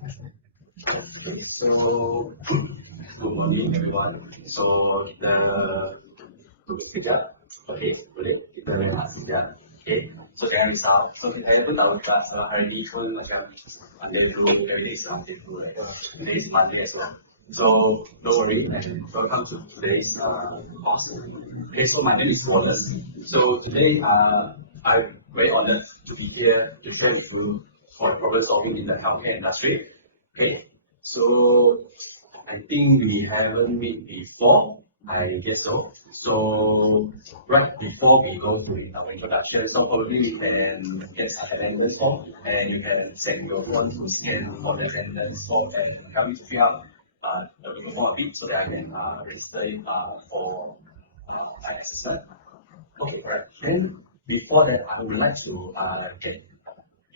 Okay, so good morning everyone. So the figure, okay, boleh kita lihat sekejap. Okay, so saya risau. So saya pun tahu tak hari ni pun macam under dulu, everyday is something to like today is Monday as well. So don't worry, and welcome to today's course. Okay, so my name is Wallace. So today I'm very honored to be here to share with you for problem solving in the healthcare industry. Okay, so I think we haven't met before. I guess so. So right before we go to our introduction, so probably you can get some attendance form and you can send your one to scan for the attendance form and help me to fill out the form a bit so that I can register it for an assessment. Okay, right. Then before that, I would like to get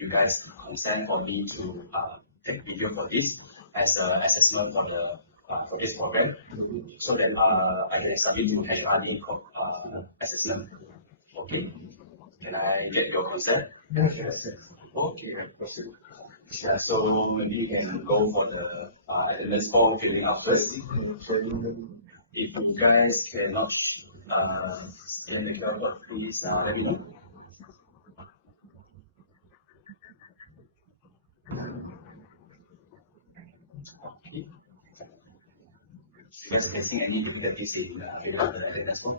you guys consent for me to take video for this as an assessment for this program, so that I can submit to HRD assessment. Okay, can I get your consent? Yes. Okay, proceed. Yeah, so maybe you can go for the attendance form filling out first. If you guys cannot scan the QR code, please let me know. Okay. Just facing any difficulties in the attendance form.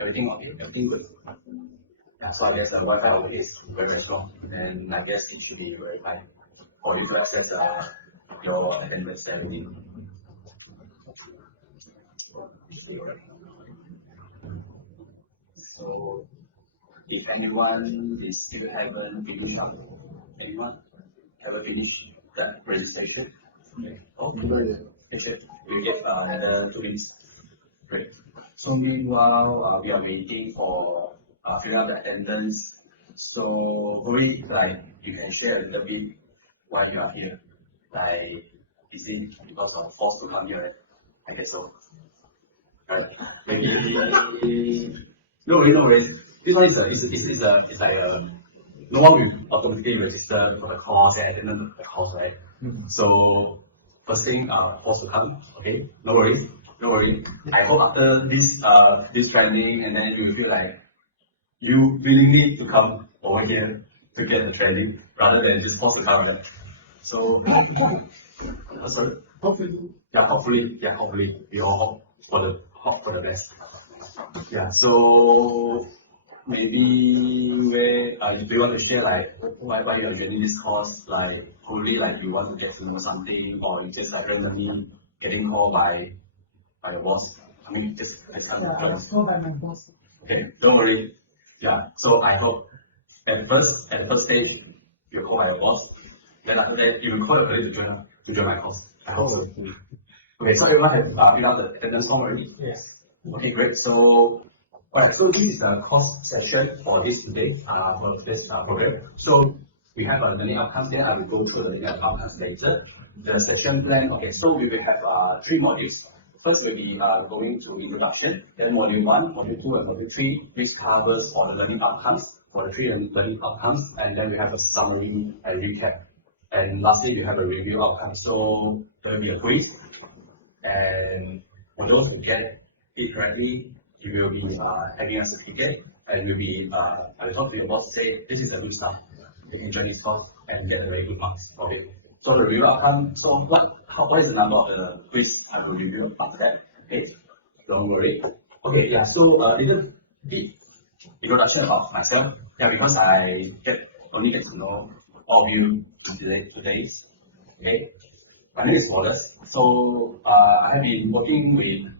Everything okay? Everything good? As long as the Wi-Fi over is very strong, then I guess it should be very fine for you to access your attendance and everything. So, if anyone is still haven't finished up, anyone haven't finished that registration? Okay, we get another 2 minutes. Great. So meanwhile, we are waiting for filling out the attendance. So probably like you can share a little bit why you are here. Like is it because of forced to come here? I guess so. Maybe no worries. This one is like no one will automatically register for the course and attend the course, right? So first thing forced to come, okay? No worries. No worry. I hope after this training and then you feel like you really need to come over here to get the training rather than just force to come there. So sorry. Hopefully we all hope for the best. Yeah. So maybe where do you want to share like why you're getting this course? Like probably like you want to get to know something, or you just like randomly getting called by the boss. I mean, just kind of I was told by my boss. okay. Don't worry. Yeah. So I hope at the first stage you call my boss. Then after that you will call the colleague to join my course. I hope so. Okay. So everyone has filled out the attendance form already. Yes. Okay, great. So, alright, so this is the course section for this today, for this program. So, we have a learning outcomes here. I will go through the learning outcomes later. The session plan, okay, so we will have 3 modules. First, we'll be going to introduction, then module 1, module 2, and module 3, which covers for the learning outcomes, for the 3 learning outcomes, and then we have a summary and recap. And lastly, we have a review outcome. So, there will be a quiz, and for those who get it correctly, you will be having a certificate, and will be at the top of the box say this is a good stuff. You can join this course and get a very good marks for it. So the review outcome. So what is the number of the quiz and review after that? Okay, don't worry. Okay, yeah. So little bit introduction about myself. Yeah, because I only get to know all of you today. Okay. My name is Wallace. So I have been working with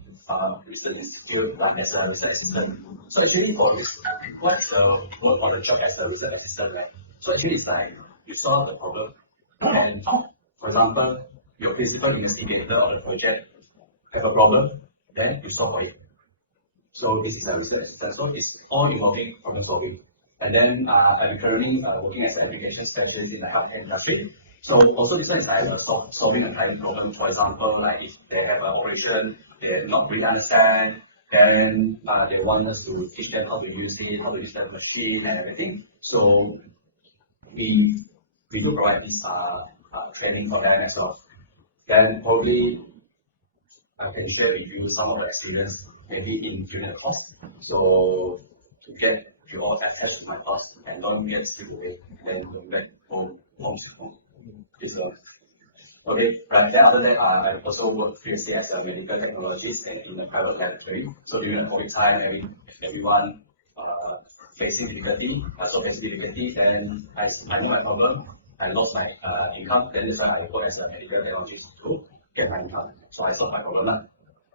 Research Institute as a research assistant. So actually for this, what's the work for the job as a research assistant, right? So actually it's like you solve the problem, and for example, your principal investigator of the project have a problem, then you solve for it. So this is a research assistant. So it's all involving problem solving. And then I'm currently working as an application specialist in the healthcare industry. So also besides like solving a client problem, for example, like if they have an operation they not really understand, then they want us to teach them how to use it, how to use the machine and everything. So we we do provide this training for them as well. Then probably I can share with you some of the experience maybe in junior course. So to get you all attached to my course and don't get stripped away, then go back home. This okay, right. Then after that, I also worked previously as a medical technologist and in the private laboratory. So during the COVID time, everyone facing difficulty, facing difficulty, then I knew my problem. I lost my income. Then this time I work as a medical technologist to get my income. So I solved my problem.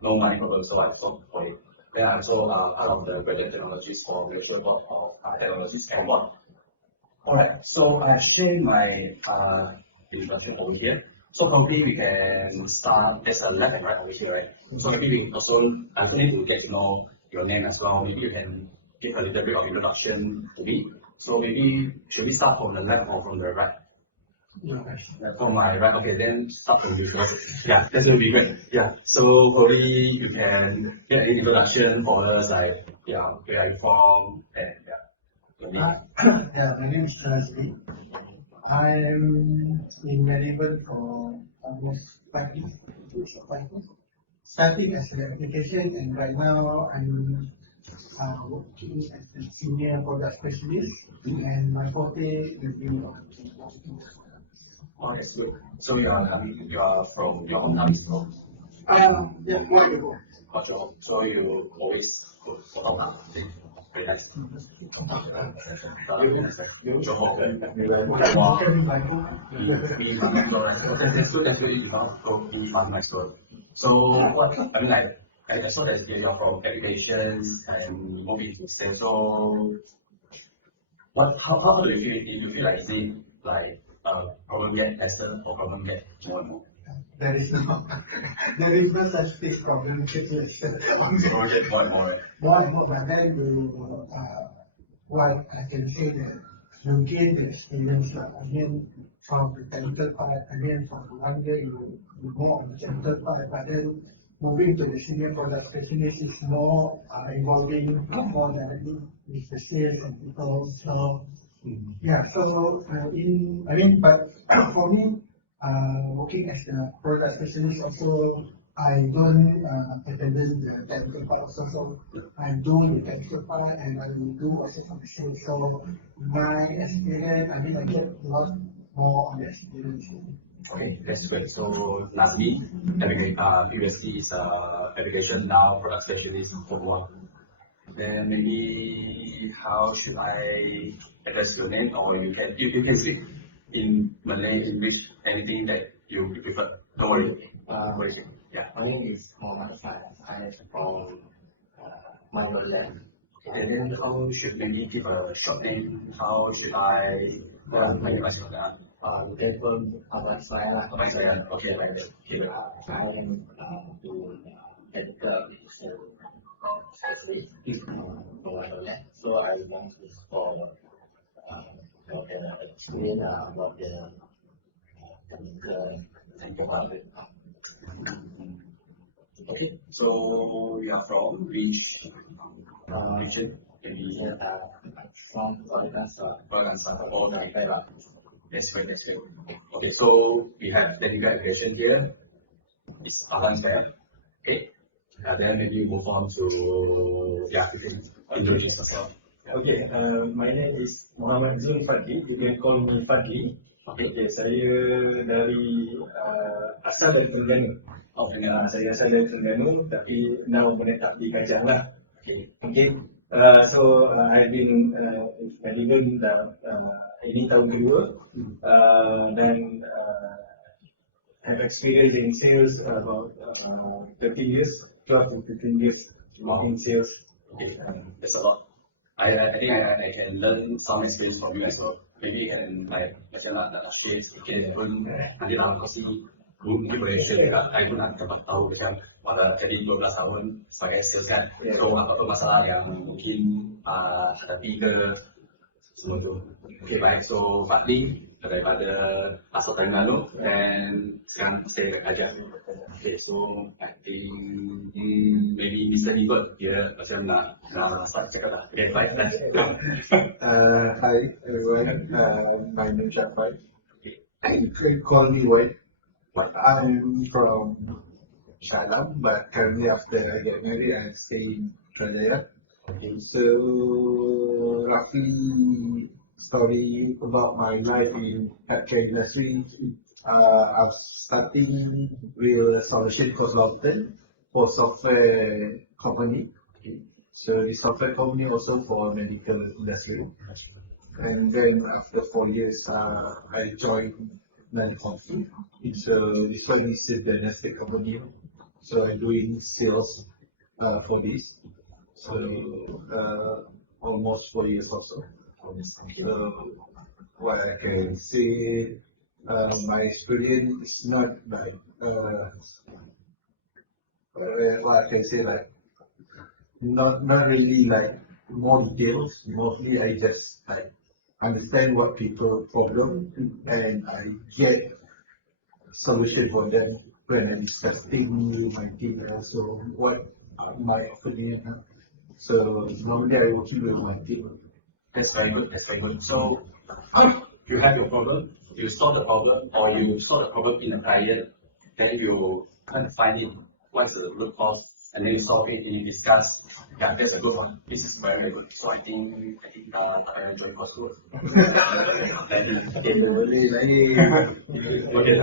No money problem, so I solved for it. Then I also part of the graduate technologists for mutual board of technologists and what. Alright, so I share my introduction over here. So probably we can start, there's a left and right over here, right? So maybe we also, I think to get to know your name as well, maybe you can give a little bit of introduction to me. So maybe, should we start from the left or from the right? From my right, okay, then start from you first. Yeah, that will be great. Yeah, so probably you can get an introduction for us, like, yeah, where are you from, and yeah, my name is Razvi. I'm in Melbourne for almost 5 years. Starting as an application, and right now I'm working as a senior product specialist, and my forte will be oh, that's good. So you are from your hometown, so yeah, quite a lot. what's your home? So you always go from very nice. Your home, so what I mean, like I saw that you're from applications and moving to stage. So what how do you feel? Do you feel like is it like problem get lesser or problem get more and more? There is no such thing problem. Project more and more. But then what I can say that you gain the experience again from the technical part, again from 1 year you more on the technical part, but then moving to the senior product specialist is more involving more directly with the sales and people. So yeah, so but for me, working as a product specialist also, I don't abandon the technical part also. So I do the technical part and I will do also some sales. So my experience, I get a lot more on the experience. Okay, that's good. So lastly, previously is application, now product specialist for what? Then maybe how should I address your name, or you can speak in Malay, English, anything that you prefer. Don't worry. Yeah. My name is Muhammad Faiz. I am from Malaysia. And then how should maybe give a short name? How should I make myself that? You can call me Abang saya. Okay, like that. Okay. I am to medical specialist. So I want to explore the experience about the medical department. Okay, so you are from which region? Maybe From Afghanistan. Or Nigeria. That's right, that's right. Okay, so we have technical application here. It's Afghanistan. Okay, and then maybe move on to introduce yourself. Okay, my name is Muhammad Zul Fadli. You can call me Fadli. Okay, saya dari asal dari Terengganu. Saya asal dari Terengganu, tapi now menetap di Kajang lah. Okay. So I've been even ini tahun kedua dan have experience in sales about 30 years, 12 to 15 years in sales. Okay, that's a lot. I think I can learn some experience from you as well. Maybe you can like case okay pun nanti dalam kos ini mungkin boleh share. I pun nak dapat tahu kan pada jadi 12 tahun sebagai sales kan, so apa masalah yang mungkin hadapi ke semua itu. Okay, baik. So Fadli daripada asal Terengganu dan sekarang saya kerja. Okay, so I think maybe Mr. Ibot dia macam nak start cakap lah. Okay, baik. Hi everyone, my name is Shafai. You can call me Wade. I'm from Shalam, but currently after I get married, I stay in Kerala. So roughly story about my life in healthcare industry. I'm starting with a solution consultant for software company. So the software company also for medical industry. And then after 4 years, I joined Nancoffee. This one is a diagnostic company. So I'm doing sales for this. So almost 4 years also. So what I can say, my experience is not like what I can say like not really like more details. Mostly I just like understand what people problem and I get solution for them when I'm discussing with my team also what my opinion. So normally I work with my team. That's very good. That's very good. So, you have your problem, you solve the problem, or you solve the problem in a client, then you kind of find it, what's the root cause, and then you solve it, you discuss. Yeah, that's a good one. This is very good. So I think I enjoy course too. Okay,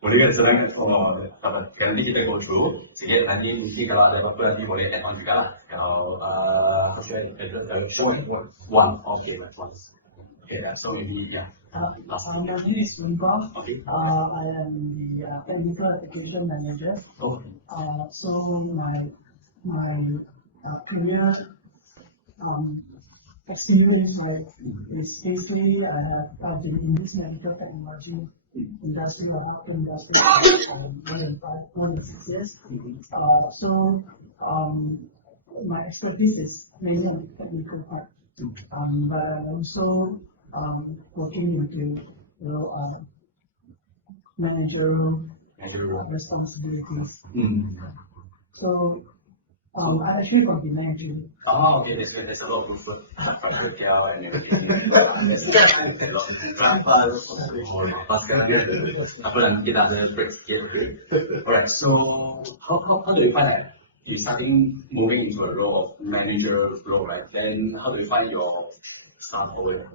boleh kan sekarang nanti kita go through, jadi nanti mesti kalau ada apa-apa nanti boleh add on juga lah. Kalau one, okay, that's one. Okay, so maybe My name is Limbang. Okay. I am the technical application manager. Okay. So my career experience is basically I've been in this medical technology industry, about industry more than 6 years. So my expertise is mainly on the technical part, but I'm also working into managerial responsibilities. So I actually from the management. Oh, okay, that's good. There's a lot of food. And everything. Alright, so how do you find that you starting moving into a role of manager role, right? Then how do you find your staff over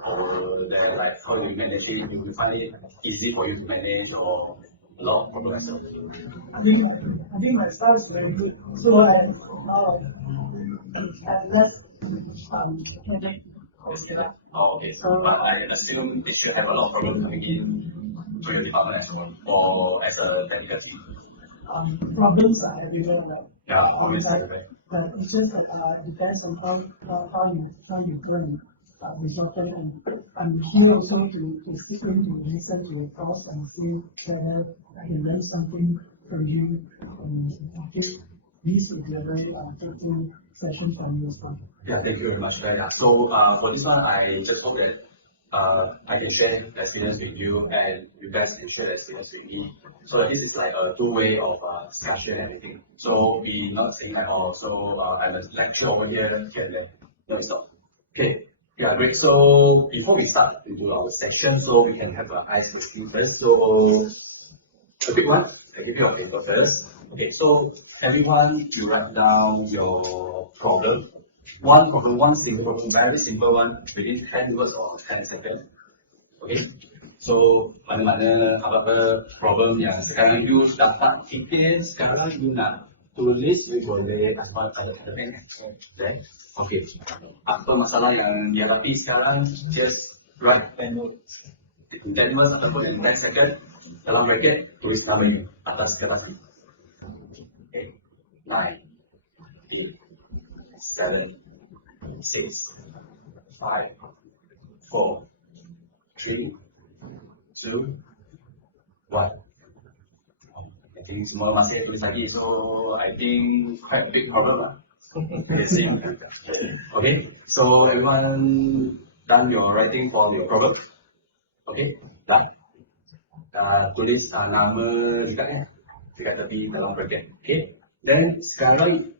there? Like how do you manage it? Do you find it easy for you to manage or a lot of problems? I think my start is very good. So I've left project Australia. Oh, okay. So, but I assume they still have a lot of problems coming in to your department or as a technical team. Problems are everywhere, right? Yeah, always but it's just depends on how you go and resolve them. And I'm here also to listen to your thoughts and see whether I can learn something from you. And this is a very fruitful session for me as well. Yeah, thank you very much. Yeah. So for this one, I just hope that I can share the experience with you and you guys can share the experience with me. So this is like a two-way of discussion and everything. So we not saying at all. So I'm a lecturer over here, no stop. Okay. Yeah, great. So before we start to do our section, so we can have an ice history first. So the big one, I give you a paper first. Okay, so everyone, you write down your problem. One problem, one simple problem, very simple one, within 10 words or 10 seconds. Okay, so mana-mana apa-apa problem yang sekarang you dapat fikir, sekarang you nak tulis, you boleh apa okay. Apa masalah yang dihadapi sekarang, just write 10 words. 10 words ataupun 10 seconds, dalam bracket, tulis namanya atas kertas ini. Okay, 9, 7, 6, 5, 4, 3, 2, 1. I think semua masih tulis lagi, so I think quite big problem lah. Okay, so everyone done your writing for your problem? Okay, done. Tulis nama juga dekat tepi dalam bracket. Okay, then sekarang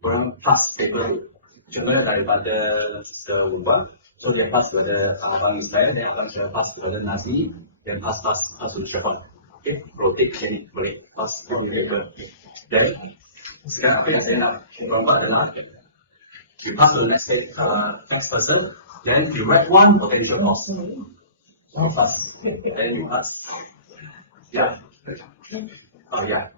orang pass paper. Contohnya daripada serupa, so dia pass kepada abang Ismail, dia akan pass kepada Nasi, then pass to Syafwan. Okay, rotate jadi boleh pass to paper. Then sekarang apa yang saya nak gambar adalah you pass to the next person, then you write one potential cost. So pass, then you pass. Yeah. Oh yeah,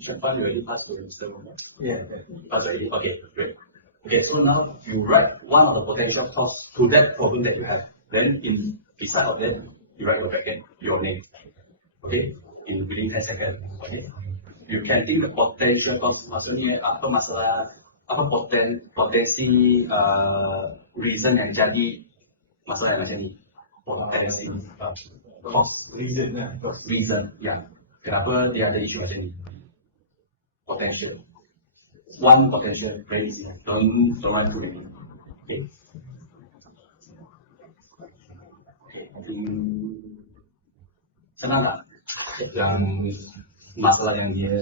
Syafwan already passed to himself. Yeah. Pass already. Okay, great. Okay, so now you write one of the potential costs to that problem that you have. Then beside of that, you write the backend, your name. Okay, in within 10 seconds. Okay, you can think the potential cost. Maksudnya apa masalah, apa potensi reason yang jadi masalah yang macam ni. Potensi cost reason, ya. Kenapa dia ada isu macam ni? Potential. One potential, very easy. Don't run too many. Okay. Senang tak? Yang masalah yang dia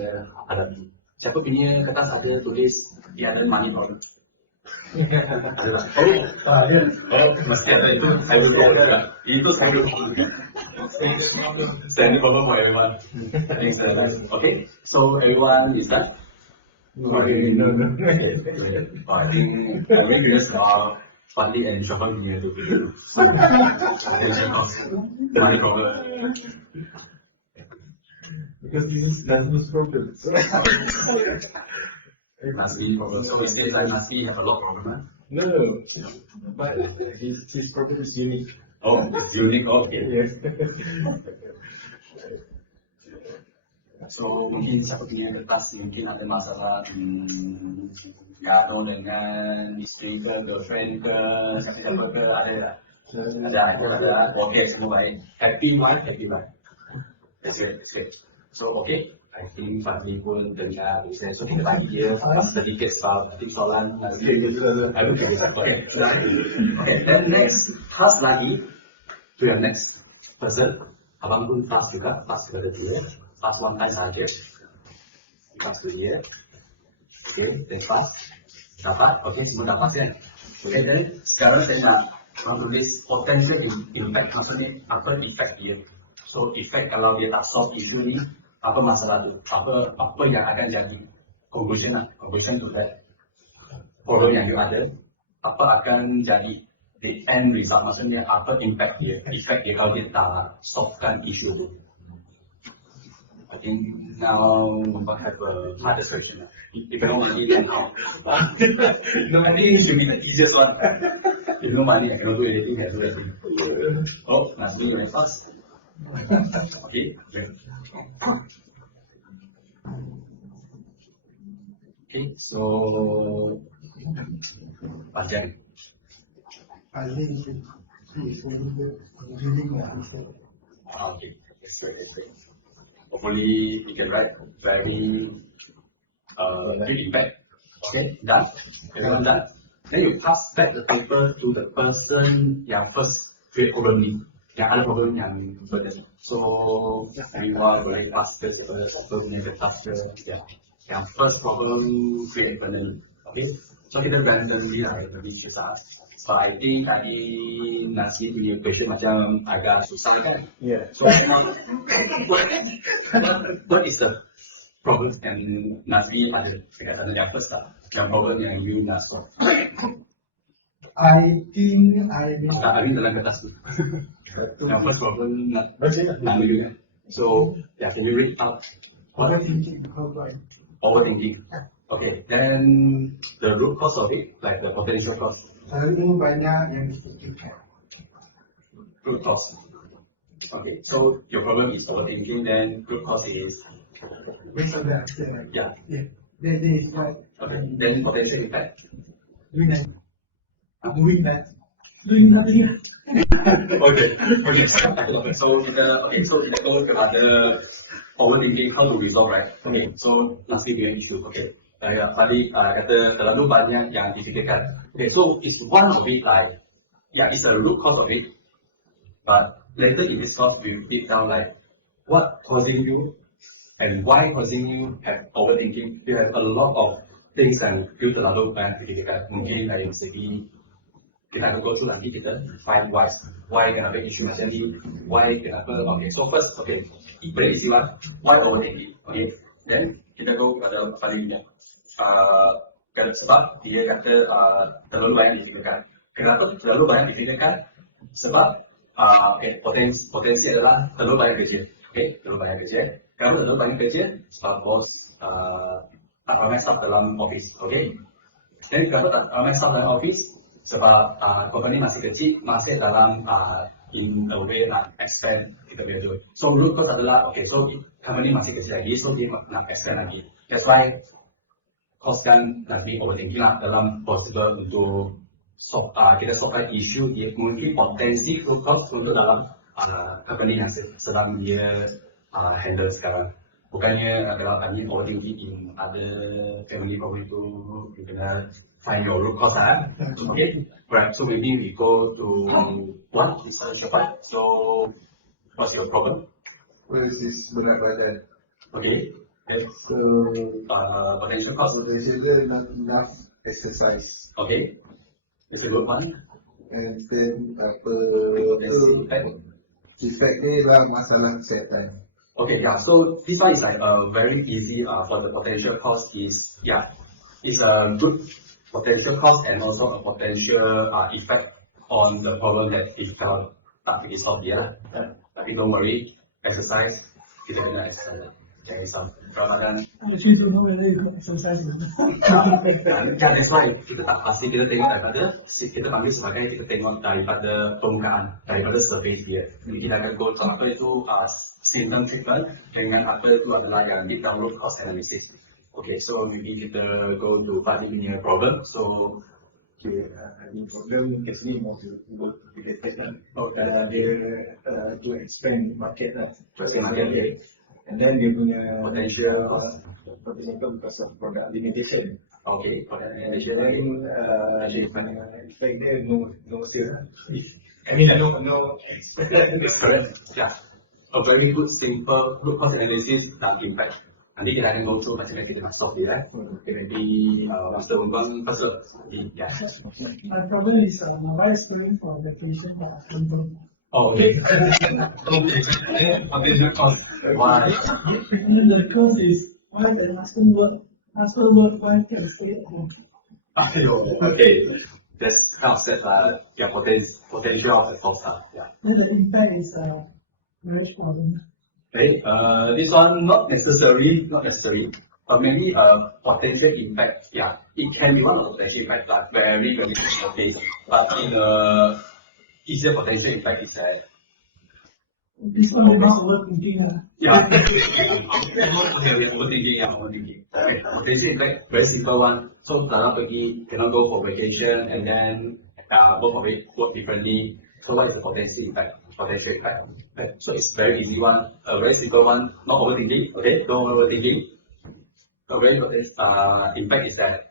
hadapi. Siapa punya kertas ada tulis dia ada money problem? Mesti ada itu. Saya lupa. Itu saya lupa. Saya ni problem for everyone. Okay, so everyone is done. No. I think because Fadli and Syafwan will do it. The money problem. Because this is Nazmu's problem. Nasi problem. So we say that Nasi have a lot of problem. No, but his problem is unique. Oh, unique. Okay. Yes. So mungkin siapa punya kertas mungkin ada masalah gaduh dengan isteri ke, girlfriend ke, siapa-siapa ke, ada. Okay, semua baik. Happy one. That's it. So okay, I think Fadli pun dengar saya. So kita tanya dia sedikit soalan. Okay, then next pass lagi to your next person. Abang pun pass juga dia. Pass one time saja. Pass to dia. Okay, then pass. Dapat, okay, semua dapat kan? Okay, then sekarang saya nak tulis potential impact, maksudnya apa effect dia. So effect kalau dia tak solve isu ni, apa masalah tu? Apa yang akan jadi? Conclusion to that problem yang you ada, apa akan jadi the end result, maksudnya apa impact dia, effect dia kalau dia tak solvekan isu tu. I think now we have a harder section. If you don't want to eat now, no money should be the easiest one. If no money, I cannot do anything. Oh, now do the next. Okay, good. Okay, so panjang. I think it's reading the answer. Okay, that's great. Hopefully you can write very good impact. Okay, done. Everyone done. Then you pass back the paper to the person yang first create problem ni, yang ada problem yang burden. So everyone boleh pass ke siapa punya kertas ke yang first problem create burden. Okay, so kita randomly lah lebih susah. So I think tadi Nasi punya question macam agak susah kan? Yeah. So what is the problem yang Nasi ada? Yang first lah, yang problem yang you nak solve. I think I will. Ada dalam kertas tu. Yang first problem nak ambil. So yeah, can you read out? Overthinking. Overthinking. Okay, then the root cause of it, like the potential cause. Terlalu banyak yang difikirkan. Root cause. Okay, so your problem is overthinking, then root cause is Based on the answer. yeah. That is what. Okay, then potential impact. Doing that. Doing nothing. Okay. So kita go kepada overthinking, how to resolve, right? Okay, so Nasi punya issue. Okay. Tadi kata terlalu banyak yang difikirkan. Okay, so it's one of it like, yeah, it's a root cause of it. But later it is solved, you deep down like, what causing you and why causing you have overthinking. You have a lot of things yang you terlalu banyak fikirkan. Mungkin dari segi kita akan go through nanti kita find why kenapa isu macam ni, why kenapa. Okay, so first, okay, beri istilah why overthinking. Okay, then kita go pada paling banyak. Sebab dia kata terlalu banyak difikirkan. Kenapa terlalu banyak difikirkan? Sebab potensi adalah terlalu banyak kerja. Okay, terlalu banyak kerja. Kenapa terlalu banyak kerja? Sebab bos tak ramai staff dalam office. Okay, dan kenapa tak ramai staff dalam office? Sebab company masih kecil, masih dalam in a way nak expand kita punya duit. So menurut kau adalah okay, so company masih kecil lagi, so dia nak expand lagi. That's why cost kan lebih overthinking lah dalam prosedur untuk kita solve isu dia mungkin potensi cost untuk dalam company yang sedang dia handle sekarang. Bukannya adalah tadi overthinking in other family problem itu you kena find your root cause Okay, right. So maybe we go to one. So what's your problem? First is berat badan. Okay. Okay. So Potential cause. potentially not enough exercise. Okay. It's a good one. And then Potential impact. effect ni lah masalah kesihatan. Okay, yeah. So this one is like very easy for the potential cause is it's a good potential cause and also a potential effect on the problem that is tak solved yet. Tapi don't worry, exercise kita kena exercise. Okay, so kan. I actually don't know whether you can exercise or not. That's why kita tak pasti kita tengok daripada kita panggil sebagai kita tengok daripada permukaan, daripada surface dia. Jadi kita akan go to apa itu symptom treatment dengan apa itu adalah yang deep down root cause analysis. Okay, so maybe kita go to Fadil punya problem. So Okay, the problem actually more to related kan. Dia to expand market lah. market. And then dia punya Potential. for example because of product limitation. Okay, for that And then dia punya effect dia no clear. I mean no expected. That's correct. Yeah. A very good simple root cause analysis tak impact. Nanti kita akan go through macam mana kita nak stop dia. Kena di masa rumpang pasal. Yeah. My problem is my wife is still for the patient but I can't do. Oh, okay. Potential cause. Why? And then the cause is why the husband work, wife can stay at home. Okay. That's kind of set your potential of the cause. Yeah. Then the impact is marriage problem. Okay, this one not necessary, but maybe potential impact. Yeah, it can be one of the potential impact, but very okay. But in easier potential impact is that This one is not overthinking. yeah. Okay, we are overthinking. Potential impact very simple one. So dalam pergi cannot go for vacation and then both of it work differently. So what is the potential impact? Okay. So it's very easy one, a very simple one, not overthinking. Okay, don't overthinking. A very impact is that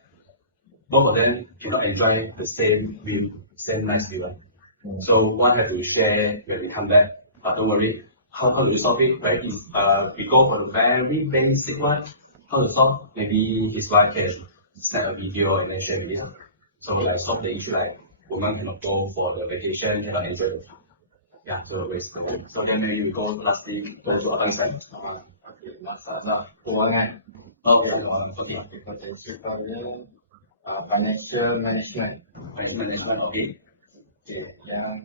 both of them cannot enjoy the same view, same nice view. So one has to share when we come back. But don't worry, how do you solve it? Right? We go for the very basic one. How to solve? Maybe his wife can send a video and then share video. So like solve the issue like woman cannot go for the vacation, cannot enjoy it. Yeah, so waste. So then maybe we go lastly go to other side. Okay, masalah keuangan. Okay, Potensialnya financial management. management. Okay. Okay, yang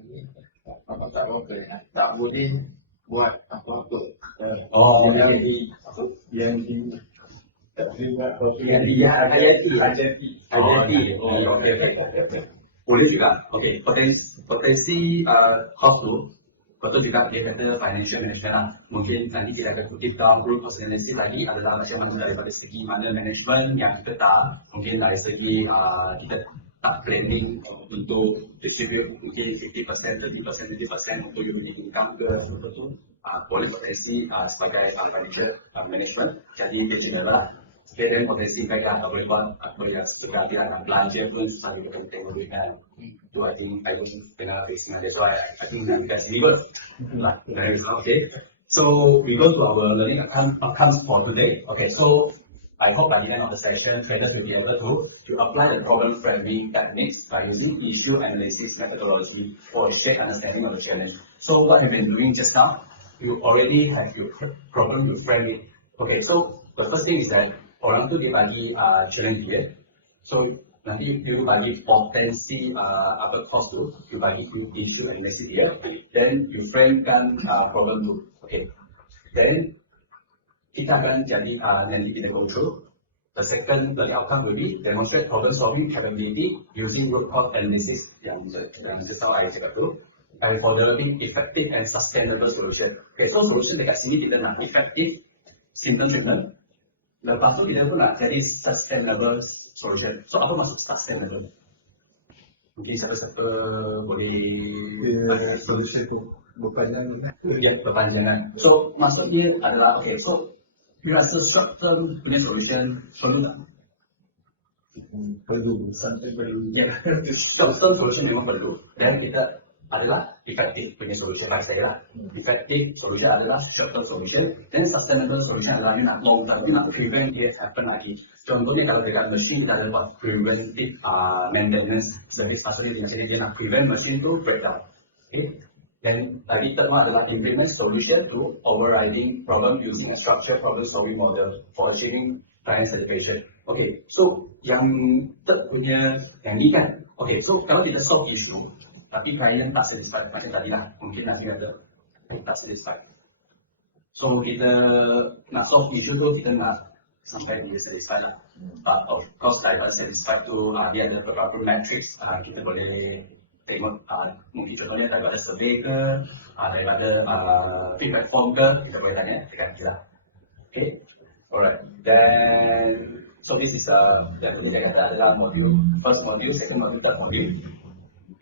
apa tak boleh buat apa-apa. Yang tak boleh buat apa-apa. Okay. Boleh juga. Okay. Potensi cost tu. Betul juga dia kata financial management lah. Mungkin nanti kita akan kutip dalam root cause analysis lagi adalah macam mana daripada segi mana management yang kita tak. Mungkin dari segi kita tak planning untuk distribute mungkin 50%, 30%, 20% untuk unit income ke seperti itu. Boleh potensi sebagai financial management. Jadi dia juga lah. Okay, dan potensi mereka tak boleh buat apa yang sekedar dia nak belanja pun sebagai penting duit kan. Itu I think I don't kena facing that's why I think that that's legal. Okay. So we go to our learning outcomes for today. Okay, so I hope by the end of the session, traders will be able to apply the problem-friendly techniques by using issue analysis methodology for a straight understanding of the challenge. So what I've been doing just now, you already have your problem to frame it. Okay, so the first thing is that orang tu dia bagi challenge dia. So nanti you bagi potensi cost tu, you bagi issue analysis dia, then you framekan problem tu. Okay, then kita akan jadi nanti kita go through. The second learning outcome will be demonstrate problem solving capability using root cause analysis yang just now I cakap tu, and for developing effective and sustainable solution. Okay, so solution dekat sini kita nak effective, simple treatment. Lepas tu kita pun nak jadi sustainable solution. So apa maksud sustainable? Mungkin siapa-siapa boleh solusi itu berpanjangan. So maksud dia adalah okay, so you rasa short-term punya solution tak? perlu Ya, short-term solution memang perlu. Dan kita adalah effective punya solution lah saya lah. Effective solution adalah short-term solution. Dan sustainable solution adalah ni nak long-term, nak prevent dia happen lagi. Contohnya kalau dekat mesin kita ada buat preventive maintenance service facility, jadi dia nak prevent mesin tu breakdown. Okay. Dan tadi terma adalah implement solution to overriding problem using a structured problem solving model for achieving client satisfaction. Okay, so yang third punya yang ni kan, okay, so kalau kita solve issue, tapi client tak satisfied, macam tadi lah, mungkin nanti ada tak satisfied. So kita nak solve issue tu, kita nak sampai dia satisfied lah. But of course, kalau satisfied tu, dia ada beberapa matrix, kita boleh tengok mungkin contohnya daripada survey ke, daripada feedback form ke, kita boleh tanya dekat kita. Okay, alright. Then so this is yang kita kata adalah module, first module, second module, third module.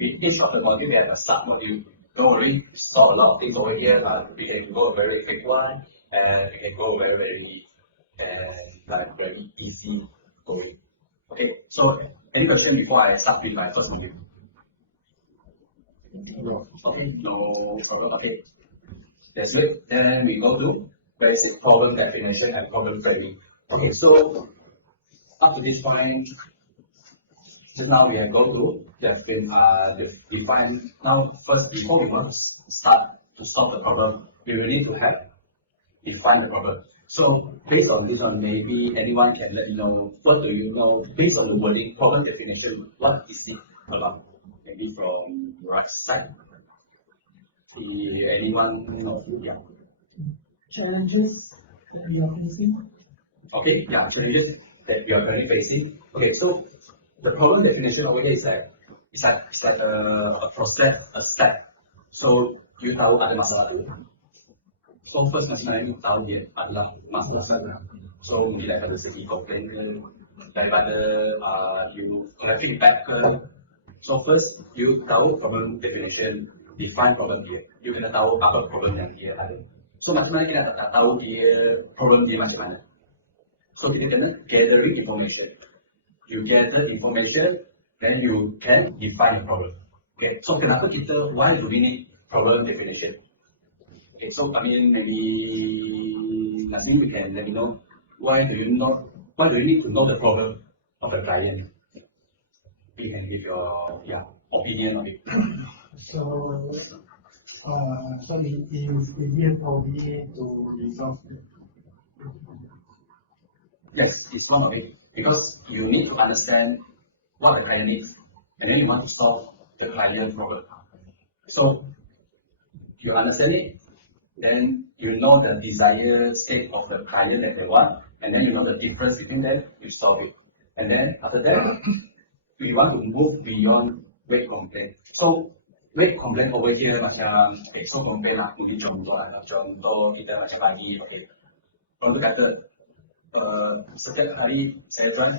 With each of the module, we have a sub module. Don't worry, saw a lot of things over here. We can go a very quick one, and we can go very deep, and like very easy going. Okay, so any question before I start with my first module? No. Okay, no problem. Okay, that's good. Then we go to basic problem definition and problem framing. Okay, so up to this point, just now we have gone through. That's been defined. Now, first, before we want to start to solve the problem, we will need to have define the problem. So based on this one, maybe anyone can let me know what do you know based on the wording problem definition. What is it about? Maybe from the right side. Anyone know? Yeah. Challenges that we are facing. Okay, yeah, challenges that we are currently facing. Okay, so the problem definition over here is like it's like a process, a step. So you tahu ada masalah dulu. So first masalah ini tahu dia adalah masalah sana. So mungkin ada segi komplain daripada you collect feedback ke. So first, you tahu problem definition, define problem dia. You kena tahu apa problem yang dia ada. So macam mana kita tak tahu dia problem dia macam mana? So kita kena gathering information. You gather information, then you can define the problem. Okay. So kenapa kita? Why do we need problem definition? Okay. So I mean maybe nothing we can let me know. Why do you need to know the problem of the client? You can give your opinion on it. So it is easier for me to resolve it. Yes, it's one of it. Because you need to understand what the client needs, and then you want to solve the client problem. So you understand it, then you know the desired state of the client that they want, and then you know the difference between them, you solve it. And then after that, we want to move beyond rate complaint. So rate complaint over here macam so complaint lah, mungkin contoh kita macam lagi, okay. Contoh kata setiap hari saya run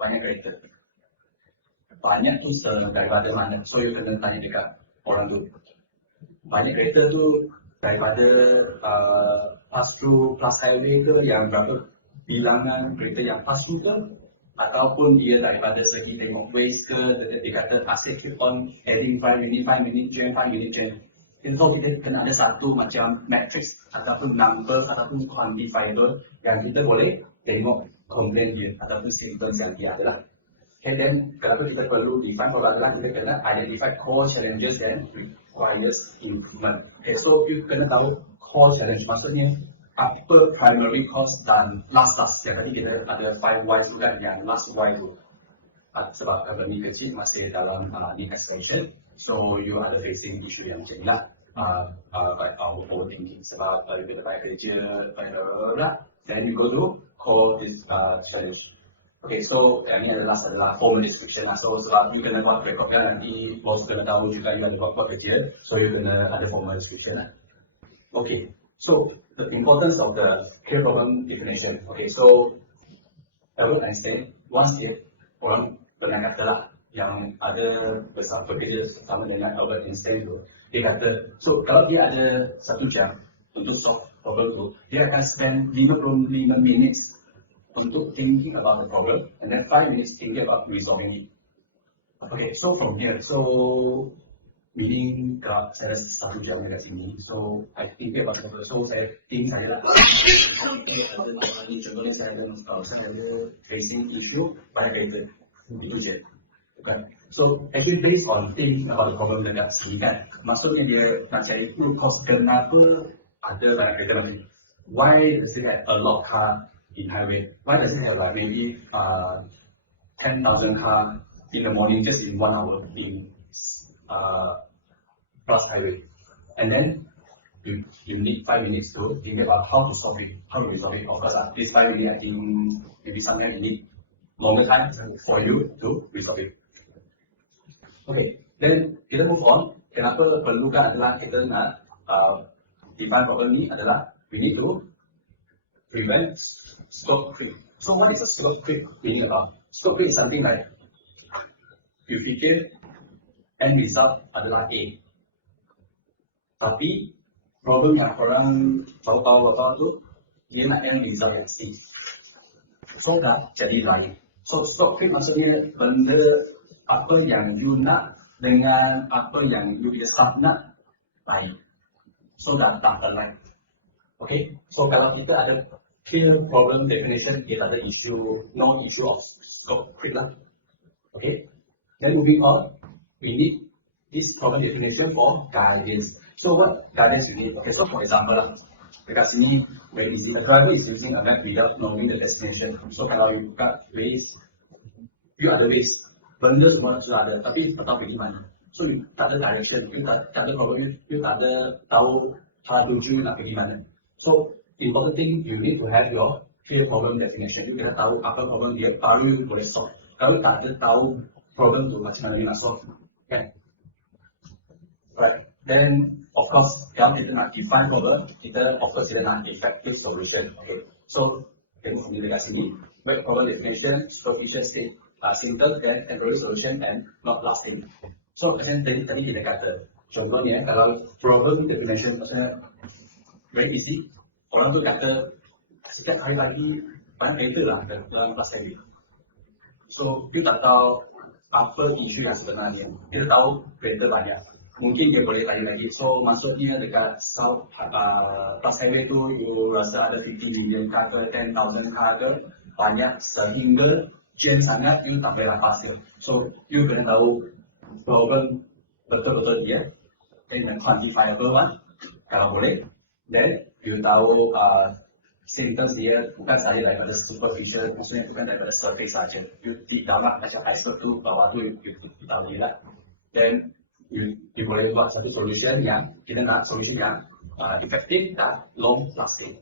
banyak kereta, banyak tu daripada mana? So you kena tanya dekat orang tu. Banyak kereta tu daripada pass through plus highway ke, yang berapa bilangan kereta yang pass through ke, ataupun dia daripada segi tengok waste ke, dia kata asyik keep on adding 5 unit chain. So kita kena ada satu macam matrix ataupun number ataupun quantifiable yang kita boleh tengok komplain dia ataupun symptoms yang dia ada lah. Okay, then kenapa kita perlu define kalau adalah kita kena identify core challenges and requires improvement. Okay, so you kena tahu core challenge maksudnya apa primary cause dan last yang tadi kita ada 5Y juga yang last Y tu. Sebab kalau ni kecil masih dalam ni expansion, so you are facing issue yang macam ni lah. By overthinking sebab bila baik kerja, then you go to core this challenge. Okay, so ini adalah formal description lah. So sebab ni kena buat record kan, nanti bos kena tahu juga you ada buat kerja, so you kena ada formal description lah. Okay, so the importance of the clear problem definition. Okay, so Albert Einstein once dia orang pernah kata lah yang ada bersama bekerja sama dengan Albert Einstein tu, dia kata, so kalau dia ada 1 jam untuk solve problem tu, dia akan spend 55 minutes untuk thinking about the problem and then 5 minutes thinking about resolving it. Okay, so from here, so meaning kalau saya 1 jam dekat sini, so I think about the problem, so saya think saya lah. Contohnya saya ada facing issue pada kerja, itu je. Okay. So actually based on thinking about the problem dekat sini kan, maksudnya dia nak cari tu cause kenapa ada pada kerja macam ni. Why does it have a lot of car in highway? Why does it have like maybe 10,000 car in the morning just in 1 hour in cross highway? And then you need 5 minutes to think about how to solve it. How to resolve it? Of course, this 5 minutes I think maybe sometimes you need longer time for you to resolve it. Okay, then kita move on. Kenapa perlukan adalah kita nak define problem ni adalah we need to prevent scope creep. So what is a scope creep mean about? Scope creep is something like you fikir end result adalah A, tapi problem yang korang tahu tu dia nak end result yang C. So dah jadi lain. So scope creep maksudnya benda apa yang you nak dengan apa yang you staff nak lain. So dah tak terlain. Okay, so kalau kita ada clear problem definition, kita ada issue, no issue of scope creep lah. Okay, then moving on, we need this problem definition for guidance. So what guidance you need? Okay, so for example lah, dekat sini very easy. The driver is using a map without knowing the destination. So kalau you buka Waze, you ada Waze, benda semua sudah ada, tapi tak tahu pergi mana. So you tak ada direction, you tak ada problem, you tak ada tahu cara tuju nak pergi mana. So important thing, you need to have your clear problem definition. You kena tahu apa problem dia, baru you boleh solve. Kalau tak ada tahu problem tu macam mana dia nak solve, kan? Right. Then of course, kalau kita nak define problem, kita of course kita nak effective solution. Okay. So kita sendiri dekat sini, make problem definition, solution state, simple and temporary solution and not lasting. So tadi kita kata, contohnya kalau problem definition maksudnya very easy, orang tu kata setiap hari lagi banyak kereta lah dalam kelas saya. So kita tak tahu apa isu yang sebenarnya. Kita tahu kereta banyak, mungkin dia boleh lagi. So maksudnya dekat south kelas saya tu, you rasa ada 50 million car ke 10,000 car ke banyak sehingga jam sangat you tak boleh lepas dia. So you kena tahu problem betul-betul dia, dengan quantifiable lah kalau boleh. Then you tahu symptoms dia bukan sahaja daripada superficial, maksudnya bukan daripada surface saja. You di dalam macam iceberg tu, bawah tu you tahu dia lah. Then you boleh buat satu solution yang kita nak solution yang effective dan long lasting.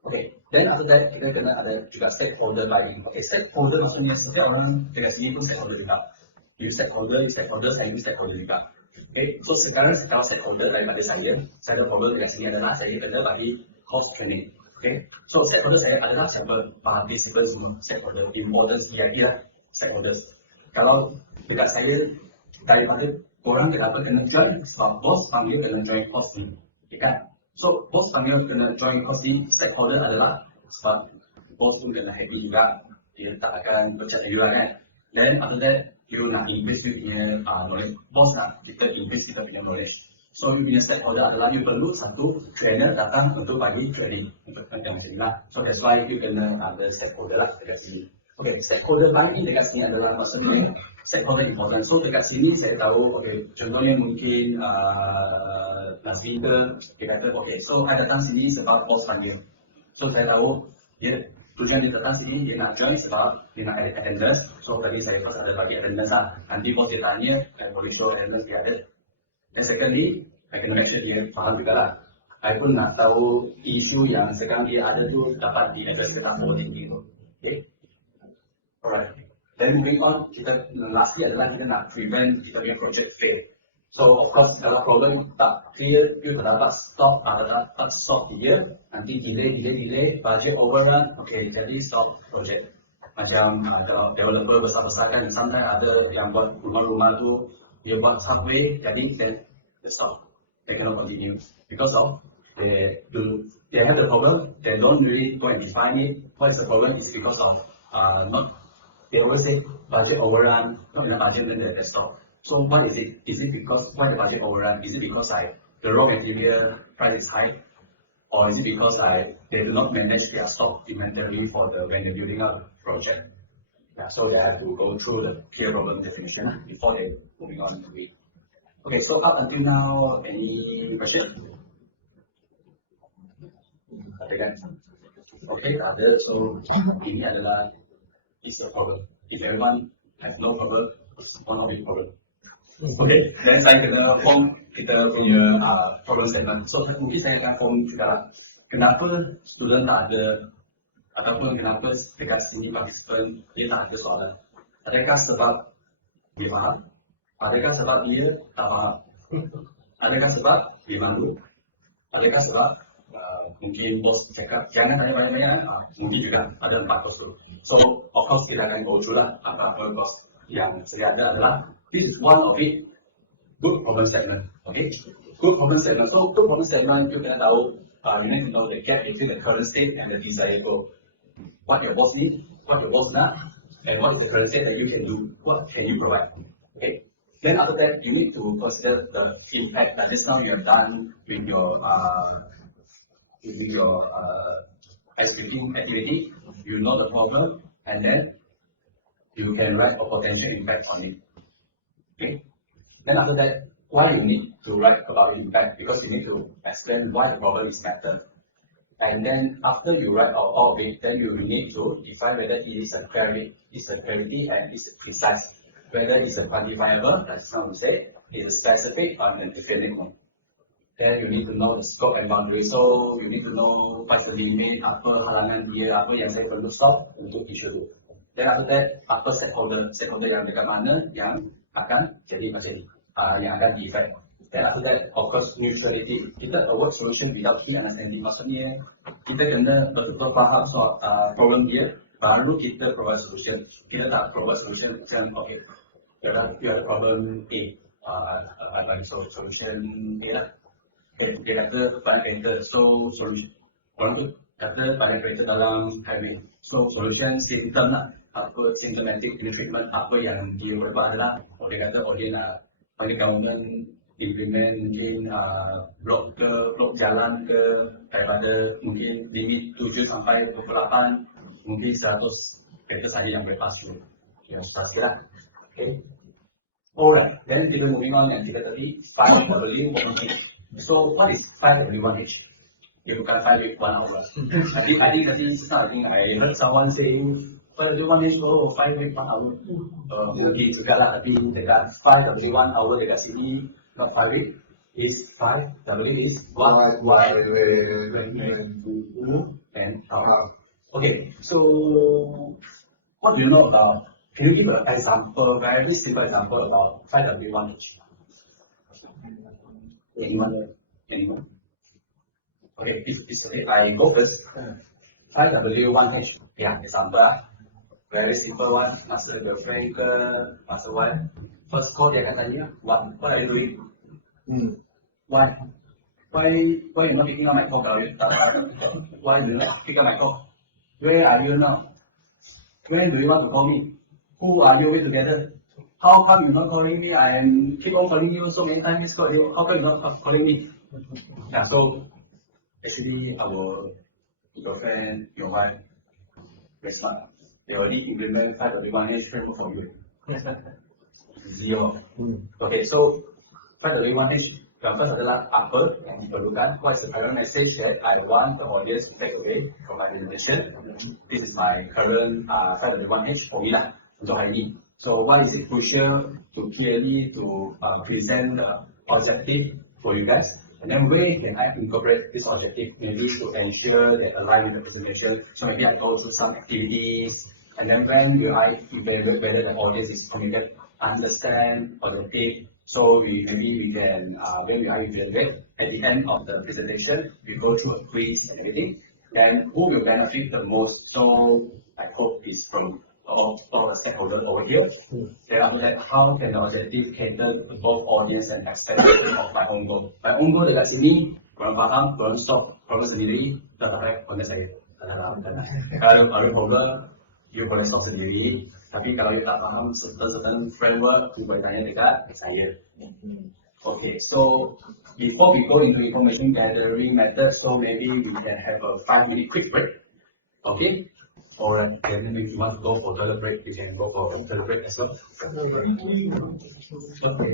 Okay, then after that kita kena ada juga stakeholder buying. Okay, stakeholder maksudnya setiap orang dekat sini pun stakeholder juga. You stakeholder, and you stakeholder juga. Okay, so sekarang stakeholder daripada saya ada problem dekat sini adalah saya kena bagi cost training. Okay, so stakeholder saya adalah siapa? Participants semua, stakeholder, importance dia stakeholders. Kalau dekat saya daripada orang kenapa kena join? Sebab bos panggil kena join cost ni, kan? So bos panggil kena join cost ni, stakeholder adalah sebab bos pun kena happy juga, dia tak akan bercakap juga kan. Then after that, you nak increase you punya knowledge. Bos nak kita increase kita punya knowledge. So you punya stakeholder adalah you perlu satu trainer datang untuk bagi training untuk macam ni lah. So that's why you kena ada stakeholder lah dekat sini. Okay, stakeholder bagi dekat sini adalah maksudnya stakeholder important. So dekat sini saya tahu, okay, contohnya mungkin speaker, kita kata okay, so saya datang sini sebab post panggil. So saya tahu dia tujuan dia datang sini dia nak join sebab dia nak ada attendance. So tadi saya first ada bagi attendance lah. Nanti kalau dia tanya, saya boleh show attendance dia ada. Dan secondly, saya kena make sure dia faham juga lah. Saya pun nak tahu isu yang sekarang dia ada tu dapat di-address ke tak boleh gitu. Okay. Alright. Then moving on, kita lastly adalah kita nak prevent kita punya project fail. So of course kalau problem tak clear, you dapat stop dia, nanti delay, budget overrun, okay, jadi stop project. Macam ada developer besar-besar kan, sometimes ada yang buat rumah-rumah tu dia buat subway, jadi they stop, they cannot continue because of they have the problem, they don't really go and define it. What is the problem? It's because of they always say budget overrun, not enough budget, then they stop. So what is it? Is it because why the budget overrun? Is it because the raw material price is high, or is it because they do not manage their stock inventory when they're building up project? Yeah, so they have to go through the clear problem definition before they moving on to it. Okay, so up until now, any question? Okay, ada. So ini adalah is a problem. If everyone has no problem, it's one of the problem. Okay, then saya kena form kita punya problem statement. So mungkin saya akan form juga kenapa student tak ada ataupun kenapa dekat sini participant dia tak ada soalan. Adakah sebab dia faham? Adakah sebab dia tak faham? Adakah sebab dia malu? Adakah sebab mungkin bos cakap jangan tanya banyak-banyak, mungkin juga ada 4 kosul. So of course kita akan go through lah apa-apa bos yang saya ada adalah this is one of it, good problem statement. Okay, good problem statement. So good problem statement you kena tahu you need to know the gap between the current state and the desired goal. What your boss needs, what your boss not, and what is the current state that you can do, what can you provide. Okay. Then after that, you need to consider the impact that this now you are done with your executing activity. You know the problem, and then you can write a potential impact on it. Okay. Then after that, why you need to write about the impact? Because you need to explain why the problem is matter. And then after you write out all of it, then you need to define whether it is a clarity and is precise. Whether it's a quantifiable, that's not to say, it's a specific or an indefinite one. Then you need to know the scope and boundary. So you need to know what's the limit, apa halangan dia, apa yang saya perlu stop untuk isu itu. Then after that, apa stakeholder yang dekat mana yang akan jadi pasien, yang akan di-effect. Then after that, of course, neutrality. Kita work solution without human understanding. Maksudnya, kita kena betul-betul faham soal problem dia, baru kita provide solution. Kita tak provide solution macam, okay, you have problem A, solution A lah. Dia kata pada kereta, so solution. Orang tu kata pada kereta dalam timing. So solution system lah, apa symptomatic treatment, apa yang dia buat adalah, dia kata dia nak bagi government implement mungkin blok jalan ke daripada mungkin limit 7 sampai 28, mungkin 100 kereta saja yang boleh pass tu. Yang seperti lah. Okay. Alright, then kita moving on yang kita tadi 5W1H. So what is 5W1H? Dia bukan 5 with 1 hour. Tadi susah. I heard someone saying 5W1H, 5 with 1 hour. Mungkin juga lah, tapi dekat 5W1 hour dekat sini, not 5 week, is 5W is 1 and hour. Okay, so what do you know about? Can you give an example, very simple example about 5W1H? Anyone? Okay, if I go first, 5W1H, yeah, example, very simple one, master the frame, master one. First call dia katanya, what are you doing? Why you not picking up my call? Why you not pick up my call? Where are you now? When do you want to call me? Who are you with together? how come you're not calling me? I am keep on calling you so many times, call you, how come you're not calling me? Yeah, so actually our girlfriend, your wife, very smart. They already implement 5W1H framework for you. Zero. Okay, so 5W1H, yang first adalah apa yang diperlukan, what is the current message that I want the audience to take away from my presentation. This is my current 5W1H for me lah, untuk hari ini. So why is it crucial to clearly to present the objective for you guys? And then where can I incorporate this objective maybe to ensure that align with the presentation? So maybe I go through some activities, and then when will I evaluate whether the audience is committed, understand objective? So maybe we can when we are evaluate at the end of the presentation, we go through a quiz and everything. Then who will benefit the most? So I hope it's from all the stakeholders over here. Then after that, how can the objective cater to both audience and expectation of my own goal? My own goal dekat sini, korang faham, korang stop, korang sendiri, tak dapat konten saya. Kalau ada problem, you boleh stop sendiri. Tapi kalau you tak faham certain framework, you boleh tanya dekat saya. Okay, so before we go into information gathering methods, so maybe we can have a 5-minute quick break. Okay? Or then if you want to go for toilet break, you can go for toilet break as well. Okay.